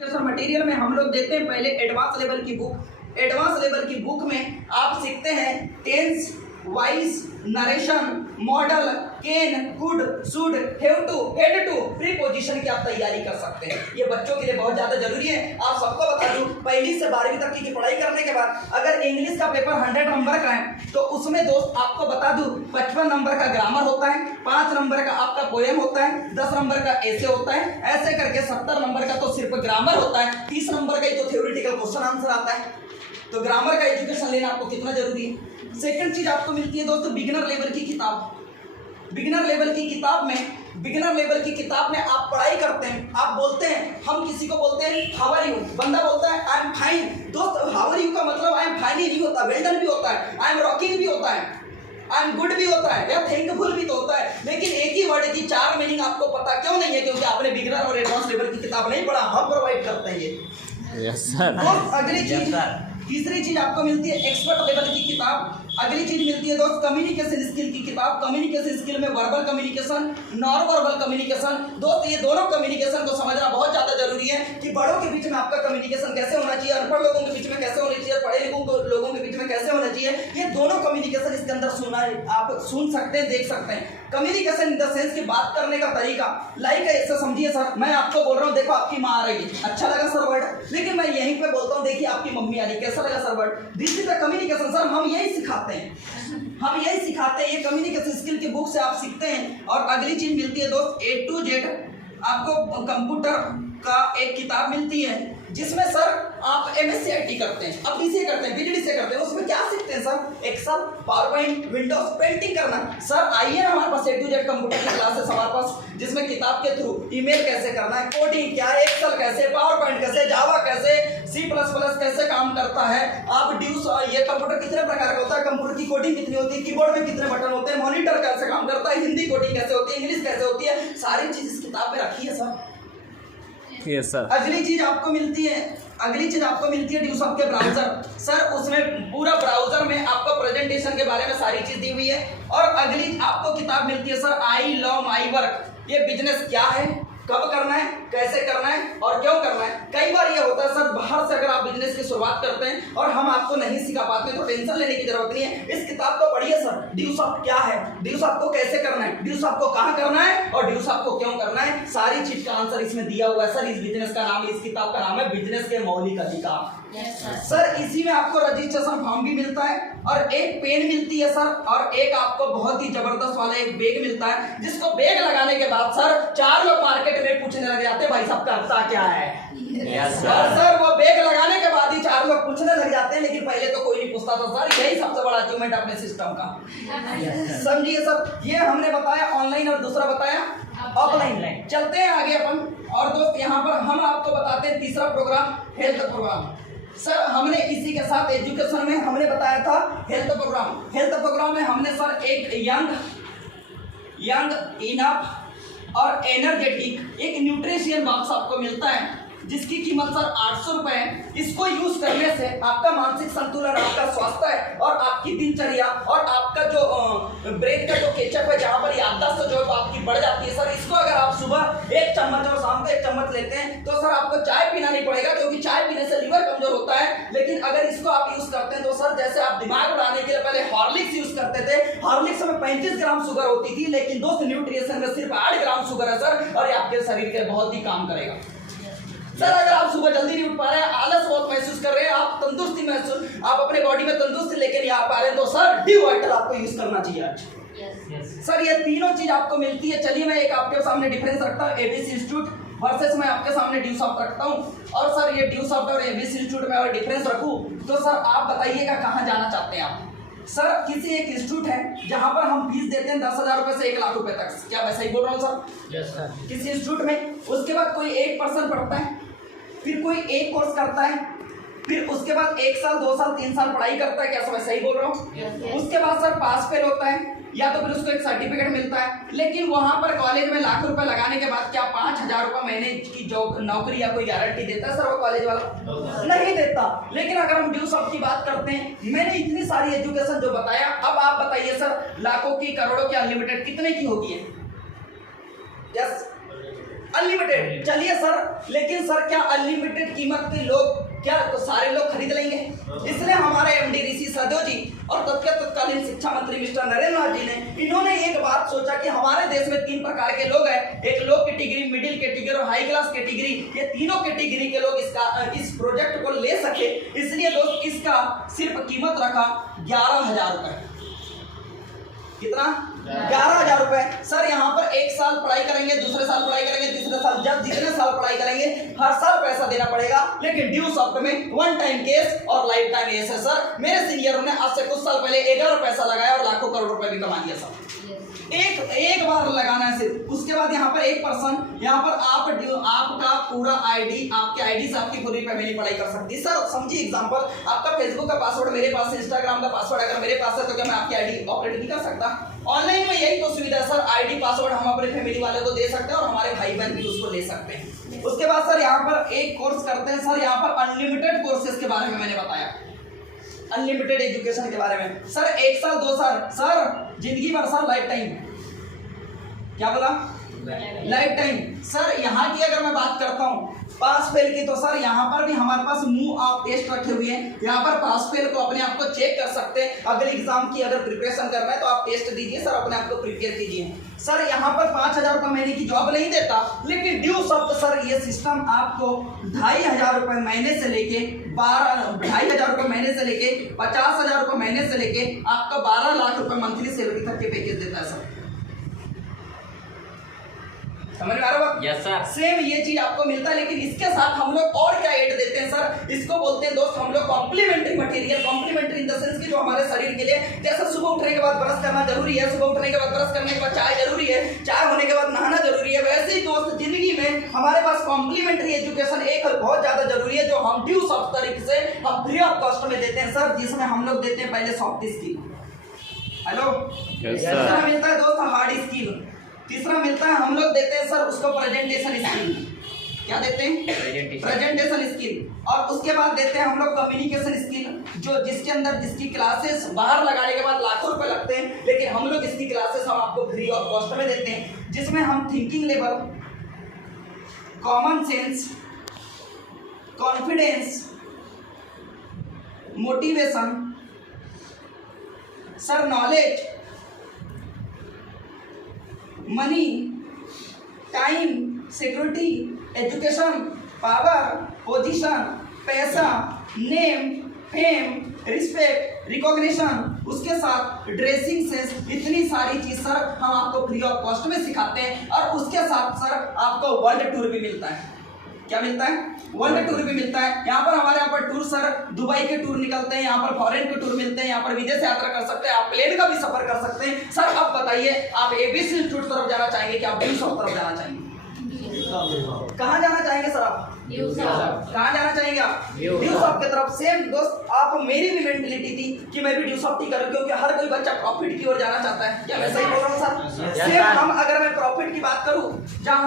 Sir material में हम लोग देते हैं पहले एडवांस लेवल की बुक। एडवांस लेवल की बुक में आप सीखते हैं tense, voice, narration, modal, can, could, should, have to, had to, preposition की आप तैयारी कर सकते हैं। ये बच्चों के लिए बहुत ज्यादा जरूरी है। आप सबको बता दूं, पहली से 12वीं तक की पढ़ाई करने के बाद अगर इंग्लिश का पेपर 100 नंबर का है तो उसमें दोस्त आपको बता दूं 55 नंबर का ग्रामर होता है, 5 नंबर का आपका पोएम होता है, 10 नंबर का ऐसे होता है, ऐसे करके 70 नंबर का तो सिर्फ ग्रामर होता है, 30 नंबर का ही तो थ्योरेटिकल क्वेश्चन आंसर आता है। तो ग्रामर का एजुकेशन लेना आपको कितना जरूरी है। सेकंड चीज आपको मिलती है दोस्तों बिगिनर लेवल की किताब। बिगिनर लेवल की किताब में आप पढ़ाई करते हैं, आप बोलते हैं, हम किसी को बोलते हैं हाउ आर यू, बंदा बोलता है आई एम फाइन। दोस्त हाउ आर यू का मतलब आई एम फाइन ही नहीं होता, वेल डन भी होता है, आई एम रॉकिंग भी होता है, आई एम गुड भी होता है, या थैंकफुल भी तो होता है। लेकिन एक ही वर्ड की 4 मीनिंग आपको पता क्यों नहीं है? क्योंकि आपने बिगिनर और एडवांस लेवल की किताब नहीं पढ़ा। हम प्रोवाइड करते हैं ये। Yes sir. अगली चीज, तीसरी चीज आपको मिलती है एक्सपर्ट लेवल की किताब। अगली चीज मिलती है दोस्त कम्युनिकेशन स्किल की किताब। कम्युनिकेशन स्किल में verbal communication, non verbal communication. दोस्त ये दोनों कम्युनिकेशन को समझना बहुत ज्यादा जरूरी है कि बड़ों के बीच में आपका कम्युनिकेशन कैसे होना चाहिए, अनपढ़ लोगों के बीच में कैसे होना चाहिए, पढ़े लिखे लोगों के बीच में कैसे होना चाहिए। ये दोनों कम्युनिकेशन इसके अंदर सुनना आप सुन सकते हैं, देख सकते हैं। कम्युनिकेशन इन द सेंस की बात करने का तरीका, लाइक ऐसा समझिए सर, मैं आपको बोल रहा हूँ देखो आपकी माँ आ रही है, अच्छा लगा सर वर्ड, लेकिन मैं यहीं पे बोलता हूँ देखिए आपकी मम्मी आ रही है, कैसा लगा sir word. This is the communication sir, हम यही सिखाते हैं, हम यही सिखाते हैं। ये कम्युनिकेशन स्किल की बुक से आप सीखते हैं। और अगली चीज मिलती है दोस्त A to Z आपको कंप्यूटर का एक किताब मिलती है जिसमें सर आप MSc करते हैं, अब BCA करते हैं, BTD से करते हैं, उसमें क्या सीखते हैं sir? Excel, PowerPoint, Windows, painting करना। सर आइए हमारे पास A to Z कंप्यूटर की क्लासेस हमारे पास, जिसमें किताब के थ्रू ईमेल कैसे करना है, कोडिंग क्या है, एक्सेल कैसे, पावरपॉइंट कैसे, जावा कैसे, C++ कैसे काम करता है, आप ड्यूस, ये कंप्यूटर कितने प्रकार का होता है, कंप्यूटर की कोडिंग कितनी होती है, कीबोर्ड में कितने बटन होते हैं, मॉनिटर कैसे काम करता है, हिंदी कोडिंग कैसे होती है, इंग्लिश कैसे होती है, सारी चीज इस किताब में रखी है सर। Yes sir. अगली चीज आपको मिलती है ड्यूसॉफ्ट के ब्राउजर। सर उसमें पूरा ब्राउजर में आपको प्रेजेंटेशन के बारे में सारी चीज दी हुई है। और अगली आपको किताब मिलती है sir I love my work. ये बिजनेस क्या है, कब करना है, कैसे करना है और क्यों करना है। कई बार ये होता है सर बाहर से अगर आप बिजनेस की शुरुआत करते हैं और हम आपको नहीं सिखा पाते तो टेंशन लेने की जरूरत नहीं है। इस किताब को पढ़िए सर, ड्यूसॉफ्ट क्या है, ड्यूसॉफ्ट को कैसे करना है, ड्यूसॉफ्ट को कहाँ करना है और ड्यूसॉफ्ट को क्यों करना है, सारी चीज का आंसर इसमें दिया हुआ है सर। इस बिजनेस का नाम, इस किताब का नाम है बिजनेस के मौलिक अधिकार। सर इसी में आपको रजिस्ट्रेशन फॉर्म भी मिलता है और एक पेन मिलती है सर, और एक आपको बहुत ही जबरदस्त वाला एक बैग मिलता है, जिसको बैग लगाने के बाद सर 4 लोग मार्केट में पूछने लग जाते हैं भाई साहब करता क्या है। और सर वो बैग लगाने के बाद ही 4 लोग पूछने लग जाते हैं, लेकिन पहले तो कोई नहीं पूछता था सर। यही सबसे बड़ा अचीवमेंट अपने सिस्टम का। समझिए सर, ये हमने बताया ऑनलाइन और दूसरा बताया ऑफलाइन। चलते हैं आगे अपन। और दोस्त यहाँ पर हम आपको बताते हैं तीसरा प्रोग्राम हेल्थ प्रोग्राम। सर हमने इसी के साथ एजुकेशन में हमने बताया था हेल्थ प्रोग्राम। हेल्थ प्रोग्राम में हमने सर एक यंग इनफ और एनर्जेटिक एक न्यूट्रिशियन बॉक्स आपको मिलता है, जिसकी कीमत सर 800 रुपए है। इसको यूज करने से आपका मानसिक संतुलन, आपका स्वास्थ्य है और आपकी दिनचर्या और आपका जो ब्रेन का जो केचप है, जहाँ पर याददाश्त जो है आपकी बढ़ जाती है। सर इसको अगर आप सुबह 1 चम्मच और शाम को 1 चम्मच लेते हैं तो सर आपको चाय पीना नहीं पड़ेगा, क्योंकि चाय पीने से लीवर कमजोर होता है। लेकिन अगर इसको आप यूज करते हैं तो सर जैसे आप दिमाग बढ़ाने के लिए पहले हॉर्लिक्स यूज करते थे, हॉर्लिक्स में 35 ग्राम शुगर होती थी, लेकिन दोस्त न्यूट्रिशन में सिर्फ 8 ग्राम शुगर है सर, और ये आपके शरीर के बहुत ही काम करेगा। सर अगर आप सुबह जल्दी नहीं उठ पा रहे हैं, आलस बहुत महसूस कर रहे हैं, आप तंदुरुस्ती महसूस, आप अपने बॉडी में तंदुरुस्ती लेके नहीं आ पा रहे हैं, तो सर डी वाइटल आपको यूज करना चाहिए आज। सर ये तीनों चीज आपको मिलती है। चलिए मैं एक आपके सामने डिफरेंस रखता हूँ, एबीसी इंस्टीट्यूट वर्सेस मैं आपके सामने ड्यूसॉफ्ट रखता हूँ। और सर ये ड्यूसॉफ्ट और एबीसी इंस्टीट्यूट में अगर डिफरेंस रखूँ तो सर आप बताइएगा कहाँ जाना चाहते हैं आप। सर किसी एक इंस्टीट्यूट है जहां पर हम फीस देते हैं 10,000 रुपए से 1 लाख रुपए तक, क्या मैं सही बोल रहा हूँ सर? Yes sir. किसी इंस्टीट्यूट में उसके बाद कोई 1% पढ़ता है, फिर कोई एक कोर्स करता है, फिर उसके बाद 1 साल 2 साल 3 साल पढ़ाई करता है, क्या मैं सही बोल रहा हूँ? उसके बाद सर पास फेल होता है या तो फिर उसको एक सर्टिफिकेट मिलता है। लेकिन वहां पर कॉलेज में लाख रुपए लगाने के बाद क्या 5,000 रुपए महीने की जॉब नौकरी या कोई गारंटी देता है सर वो कॉलेज वाला? नहीं देता। लेकिन अगर हम ड्यूसॉफ्ट की बात करते हैं, मैंने इतनी सारी एजुकेशन जो बताया, अब आप बताइए सर लाखों की, करोड़ों की, अनलिमिटेड कितने की होगी है? Yes unlimited. चलिए सर, लेकिन सर क्या अनलिमिटेड कीमत के लोग क्या तो सारे लोग खरीद लेंगे? इसलिए हमारे एमडी ऋषि सदो जी और तत्कालीन शिक्षा मंत्री मिस्टर नरेंद्र नाथ जी ने इन्होंने एक बात सोचा कि हमारे देश में 3 प्रकार के लोग हैं, एक लो कैटेगरी, मिडिल कैटेगरी और हाई क्लास कैटेगरी। ये तीनों कैटेगरी के लोग इस प्रोजेक्ट को ले सके, इसलिए दोस्त इसका सिर्फ कीमत रखा 11,000 रुपए। कितना? 11,000 रुपए। सर यहाँ पर 1 साल पढ़ाई करेंगे, दूसरे साल पढ़ाई करेंगे, तीसरे साल, जब जितने साल पढ़ाई करेंगे हर साल पैसा देना पड़ेगा, लेकिन ड्यू सॉफ्ट में 1 टाइम केस और लाइफ टाइम एस है। सर मेरे सीनियरों ने आज से कुछ साल पहले 11 पैसा लगाया और लाखों करोड़ रुपए भी कमा लिया। सर एक बार लगाना है सिर्फ। उसके बाद यहाँ पर 1% यहाँ पर आपका पूरा आईडी, आपके आईडी से आपकी पूरी फैमिली पढ़ाई कर सकती है। सर समझिए एग्जांपल, आपका फेसबुक का पासवर्ड मेरे पास है, इंस्टाग्राम का पासवर्ड अगर मेरे पास है तो क्या मैं आपकी आईडी ऑपरेट नहीं कर सकता? ऑनलाइन में यही तो सुविधा है सर, आईडी पासवर्ड हम अपने फैमिली वाले को दे सकते हैं और हमारे भाई बहन भी उसको ले सकते हैं। उसके बाद सर यहाँ पर एक कोर्स करते हैं सर, यहाँ पर अनलिमिटेड कोर्सेज के बारे में मैंने बताया, अनलिमिटेड एजुकेशन के बारे में। सर 1 साल 2 साल, सर जिंदगी भर, सर लाइफ टाइम। क्या बोला? Life time. सर यहाँ की अगर मैं बात करता हूँ पास फेल की, तो सर यहाँ पर भी हमारे पास मूव ऑफ टेस्ट रखे हुए हैं। यहाँ पर पास फेल को अपने आप को चेक कर सकते हैं। अगले एग्जाम की अगर प्रिपरेशन कर रहे हैं तो आप टेस्ट दीजिए सर, अपने आप को प्रिपेयर कीजिए। सर यहाँ पर 5,000 रुपये महीने की जॉब नहीं देता, लेकिन ड्यू सॉफ्ट सर ये सिस्टम आपको 2,500 रुपये महीने से लेके 2,500 रुपये महीने से लेके 50,000 रुपये महीने से लेके आपका 12 लाख रुपये मंथली सैलरी तक के पैकेज देता है। सर समझ में आ रहा है? Yes sir. सेम ये चीज आपको मिलता है, लेकिन इसके साथ हम लोग और क्या ऐड देते हैं सर, इसको बोलते हैं दोस्त हम लोग complimentary material. Complimentary in the sense कि जो हमारे शरीर के लिए, जैसे सुबह उठने के बाद ब्रश करना जरूरी है, सुबह उठने के बाद ब्रश करने के बाद चाय जरूरी है, चाय होने के बाद नहाना जरूरी है, वैसे ही दोस्त जिंदगी में हमारे पास कॉम्प्लीमेंट्री एजुकेशन एक बहुत ज्यादा जरूरी है, जो हम ड्यू सॉफ्ट तरीके से हम फ्री ऑफ कॉस्ट में देते हैं सर, जिसमें हम लोग देते हैं पहले सॉफ्ट स्किल। हेलो, दूसरा मिलता है दोस्त हार्ड स्किल, तीसरा मिलता है हम लोग देते हैं सर उसको प्रेजेंटेशन स्किल। क्या देते हैं? Presentation skill. और उसके बाद देते हैं हम लोग कम्युनिकेशन स्किल, जो जिसके अंदर जिसकी क्लासेस बाहर लगाने के बाद लाखों रुपए लगते हैं, लेकिन हम लोग इसकी क्लासेस हम आपको फ्री ऑफ कॉस्ट में देते हैं, जिसमें हम thinking level, common sense, confidence, motivation, sir knowledge, money, time, security, education, power, position, पैसा, नेम, फेम, रिस्पेक्ट, रिकॉग्निशन, उसके साथ ड्रेसिंग सेंस, इतनी सारी चीज सर हम आपको फ्री ऑफ कॉस्ट में सिखाते हैं। और उसके साथ सर आपको वर्ल्ड टूर भी मिलता है। क्या मिलता है? वर्ल्ड टूर भी मिलता है। यहाँ पर हमारे यहाँ पर टूर सर दुबई के टूर निकलते हैं, यहाँ पर फॉरेन के टूर मिलते हैं, यहाँ पर विदेश यात्रा कर सकते हैं, आप प्लेन का भी सफर कर सकते हैं। सर अब बताइए, आप एबीसी इंस्टीट्यूट तरफ जाना चाहेंगे कि आप ड्यू सॉफ्ट तरफ जाना चाहेंगे? कहाँ जाना चाहेंगे सर आप? कहाँ जाना चाहेंगे आप? ड्यू सॉफ्ट की तरफ। सेम दोस्त, आप मेरी भी मेंटलिटी थी कि मैं भी ड्यू सॉफ्ट ही करूँ, क्योंकि हर कोई बच्चा प्रॉफिट की ओर जाना चाहता है। क्या मैं सही बोल रहा हूँ सर? सेम हम अगर मैं प्रॉफिट की बात करूँ, जहाँ